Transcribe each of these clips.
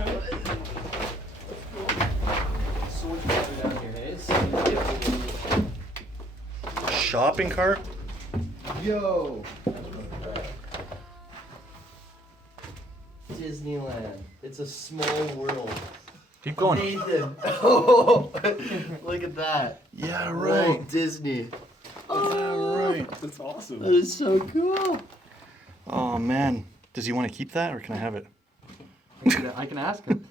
So much better down here, eh? Shopping cart? Yo! Disneyland. It's a small world. Keep going. Nathan. Oh, look at that. Yeah, Walt Disney. Right. That's awesome. That is so cool. Oh man. Does he want to keep that or can I have it? I can ask him.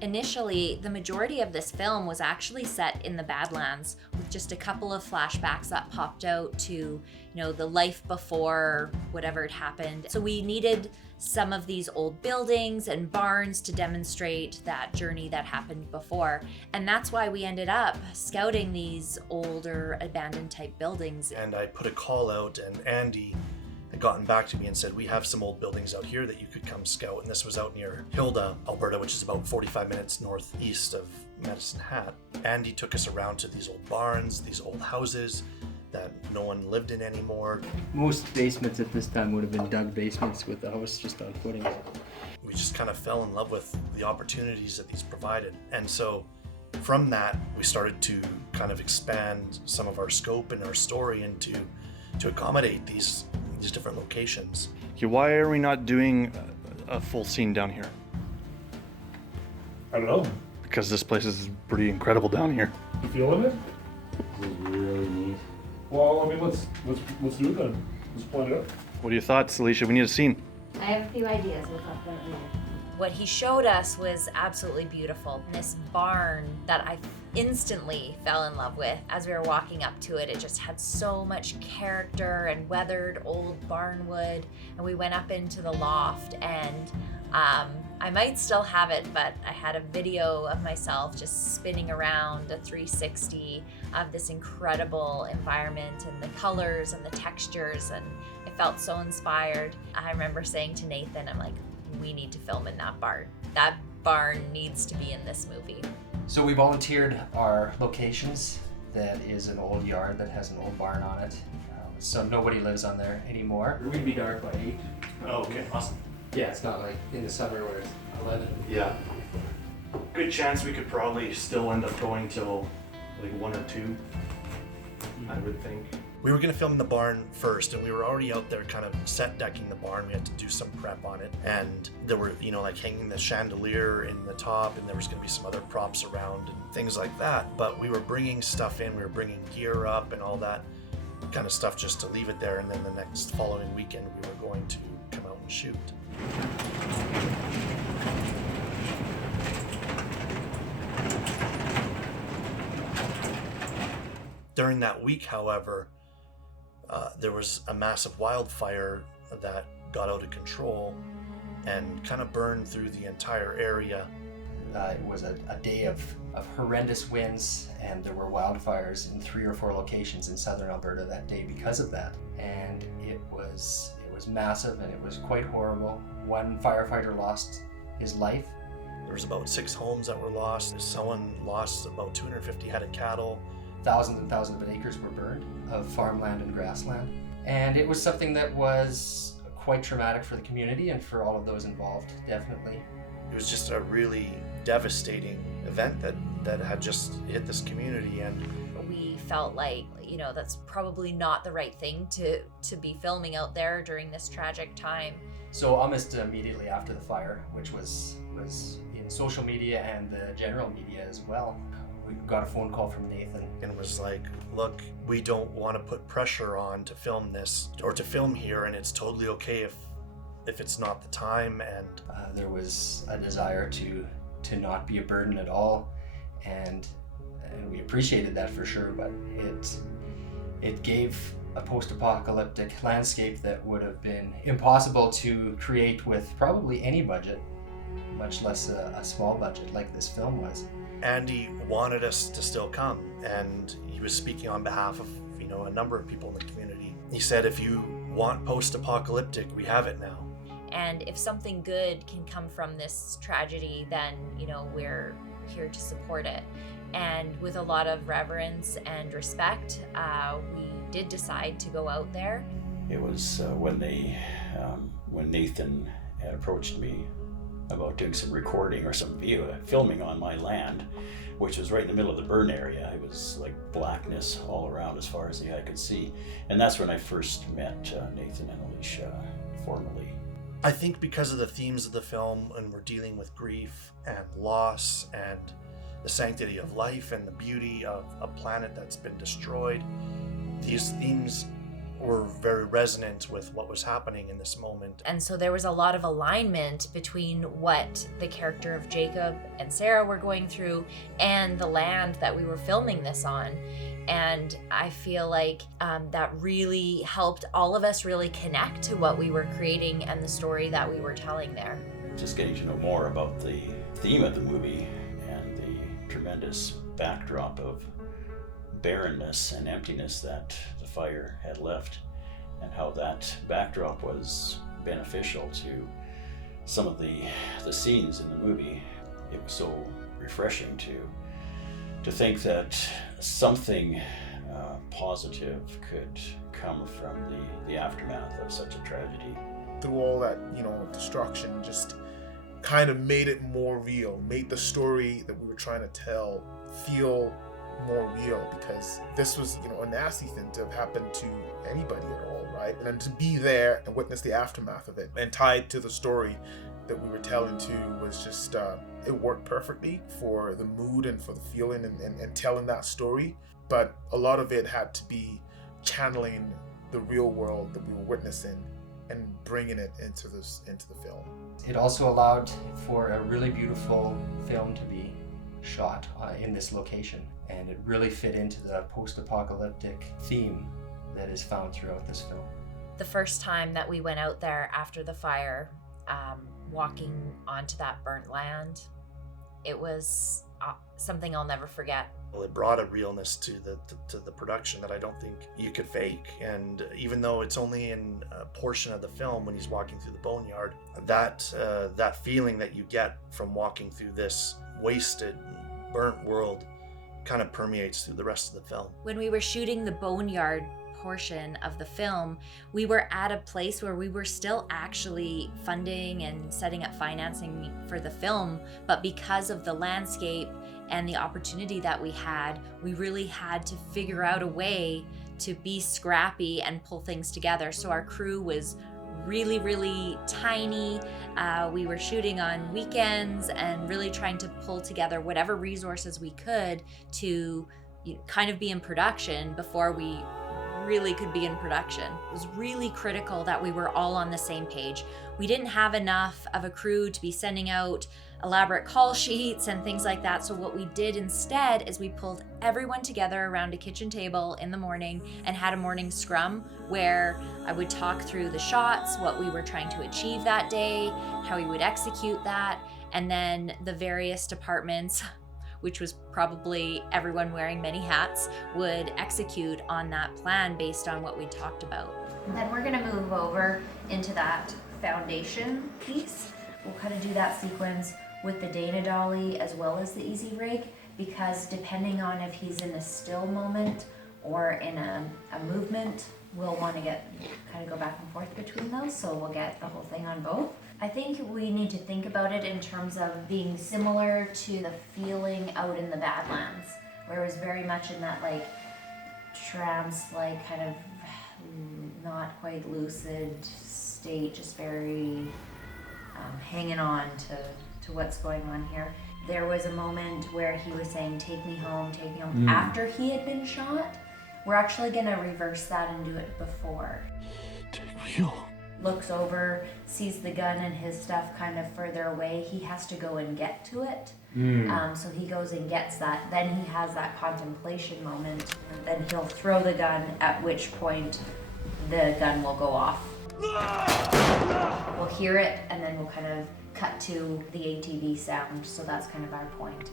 Initially, the majority of this film was actually set in the Badlands, with just a couple of flashbacks that popped out to, the life before whatever had happened. So we needed some of these old buildings and barns to demonstrate that journey that happened before. And that's why we ended up scouting these older abandoned type buildings. And I put a call out and Andy had gotten back to me and said, we have some old buildings out here that you could come scout. And this was out near Hilda, Alberta, which is about 45 minutes northeast of Medicine Hat. Andy took us around to these old barns, these old houses that no one lived in anymore. Most basements at this time would have been dug basements with the house just on footings. We just kind of fell in love with the opportunities that these provided. And so from that, we started to kind of expand some of our scope and our story to accommodate these different locations. Okay, why are we not doing a full scene down here? I don't know. Because this place is pretty incredible down here. You feeling it? This is really neat. Well, I mean, let's do it then. Let's plan it out. What are your thoughts, Alicia? We need a scene. I have a few ideas. We'll talk about it later. What he showed us was absolutely beautiful. This barn that I instantly fell in love with as we were walking up to it. It just had so much character and weathered old barnwood. And we went up into the loft and I might still have it, but I had a video of myself just spinning around a 360 of this incredible environment and the colors and the textures, and I felt so inspired. I remember saying to Nathan, I'm like, we need to film in that barn. That barn needs to be in this movie. So we volunteered our locations. That is an old yard that has an old barn on it. So nobody lives on there anymore. We're gonna be dark by 8. Oh, okay, awesome. Yeah, it's not like in the summer where it's 11. Yeah. Good chance we could probably still end up going till like 1 or 2, I would think. We were gonna film in the barn first, and we were already out there kind of set decking the barn. We had to do some prep on it, and there were, like hanging the chandelier in the top, and there was gonna be some other props around and things like that. But we were bringing stuff in, we were bringing gear up and all that kind of stuff just to leave it there, and then the next following weekend we were going to come out and shoot. During that week, however, there was a massive wildfire that got out of control and kind of burned through the entire area. It was a day of horrendous winds, and there were wildfires in 3 or 4 locations in southern Alberta that day because of that. And it was massive, and it was quite horrible. One firefighter lost his life. There was about 6 homes that were lost. Someone lost about 250 head of cattle. Thousands and thousands of acres were burned of farmland and grassland. And it was something that was quite traumatic for the community and for all of those involved, definitely. It was just a really devastating event that had just hit this community, and We felt like, that's probably not the right thing to be filming out there during this tragic time. So almost immediately after the fire, which was in social media and the general media as well, we got a phone call from Nathan. and was like, look, we don't want to put pressure on to film this or to film here, and it's totally okay if it's not the time. And There was a desire to not be a burden at all, and we appreciated that for sure, but it gave a post-apocalyptic landscape that would have been impossible to create with probably any budget, much less a small budget like this film was. Andy wanted us to still come, and he was speaking on behalf of a number of people in the community. He said, if you want post-apocalyptic, we have it now. And if something good can come from this tragedy, then, we're here to support it. And with a lot of reverence and respect, we did decide to go out there. It was when Nathan had approached me about doing some recording or some filming on my land, which was right in the middle of the burn area. It was like blackness all around as far as the eye could see. And that's when I first met Nathan and Alicia formally. I think because of the themes of the film, and we're dealing with grief and loss and the sanctity of life and the beauty of a planet that's been destroyed, these themes were very resonant with what was happening in this moment. And so there was a lot of alignment between what the character of Jacob and Sarah were going through and the land that we were filming this on. And I feel like that really helped all of us really connect to what we were creating and the story that we were telling there. Just getting to know more about the theme of the movie and the tremendous backdrop of barrenness and emptiness that the fire had left, and how that backdrop was beneficial to some of the scenes in the movie. It was so refreshing to think that something positive could come from the aftermath of such a tragedy. Through all that, destruction, just kind of made it more real, made the story that we were trying to tell feel more real, because this was, a nasty thing to have happened to anybody at all, right? And then to be there and witness the aftermath of it and tied to the story that we were telling too was just, it worked perfectly for the mood and for the feeling and telling that story. But a lot of it had to be channeling the real world that we were witnessing and bringing it into the film. It also allowed for a really beautiful film to be shot in this location, and it really fit into the post-apocalyptic theme that is found throughout this film. The first time that we went out there after the fire, walking onto that burnt land, it was something I'll never forget. Well, it brought a realness to the production that I don't think you could fake. And even though it's only in a portion of the film when he's walking through the Boneyard, that feeling that you get from walking through this wasted, burnt world kind of permeates through the rest of the film. When we were shooting the Boneyard portion of the film, we were at a place where we were still actually funding and setting up financing for the film, but because of the landscape and the opportunity that we had, we really had to figure out a way to be scrappy and pull things together. So our crew was really, really tiny. We were shooting on weekends and really trying to pull together whatever resources we could to kind of be in production before we really could be in production. It was really critical that we were all on the same page. We didn't have enough of a crew to be sending out elaborate call sheets and things like that. So what we did instead is we pulled everyone together around a kitchen table in the morning and had a morning scrum where I would talk through the shots, what we were trying to achieve that day, how we would execute that, and then the various departments, which was probably everyone wearing many hats, would execute on that plan based on what we talked about. And then we're gonna move over into that foundation piece. We'll kind of do that sequence with the Dana dolly as well as the easy rake, because depending on if he's in a still moment or in a movement, we'll want to kind of go back and forth between those, so we'll get the whole thing on both. I think we need to think about it in terms of being similar to the feeling out in the Badlands, where it was very much in that trance-like kind of not quite lucid state, just very hanging on to what's going on here. There was a moment where he was saying, take me home, after he had been shot. We're actually gonna reverse that and do it before. Take me home. Looks over, sees the gun and his stuff kind of further away. He has to go and get to it. So he goes and gets that. Then he has that contemplation moment. Then he'll throw the gun, at which point the gun will go off. We'll hear it, and then we'll kind of cut to the ATV sound. So that's kind of our point.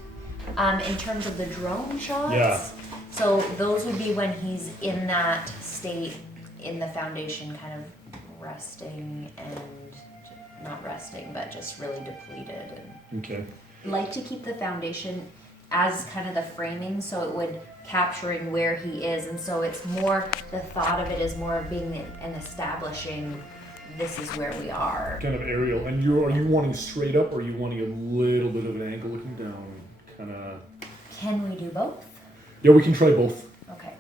In terms of the drone shots, so those would be when he's in that state in the foundation, kind of resting and not resting, but just really depleted. And Okay. like to keep the foundation as kind of the framing, so it would capturing where he is, and so it's more, the thought of it is more of being and establishing this is where we are. Kind of aerial. And are you wanting straight up, or are you wanting a little bit of an angle looking down? Kind of. Can we do both? Yeah, we can try both. Okay.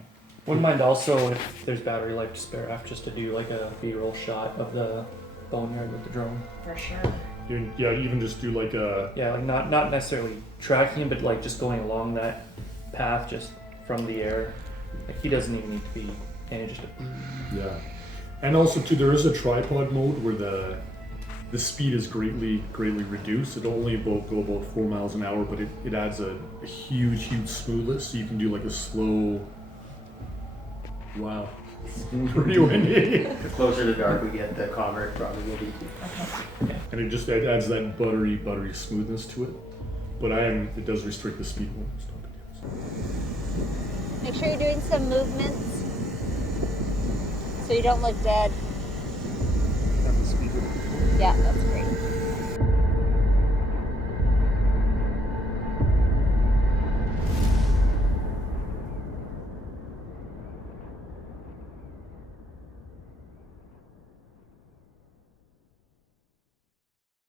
Wouldn't mind also if there's battery life to spare after just to do like a B-roll shot of the boneyard with the drone. For sure. Yeah, even just do like a. Yeah, like not necessarily tracking him, but like just going along that path just from the air. Like he doesn't even need to be and just. Yeah, and also too, there is a tripod mode where the speed is greatly reduced. It only go about 4 miles an hour, but it adds a huge smoothness. So you can do like a slow. Wow. Pretty windy. The closer the dark we get, the calmer it probably will be. Okay. And it adds that buttery smoothness to it. But it does restrict the speed limit. It's not big deal. Make sure you're doing some movements so you don't look dead. Yeah, that's great.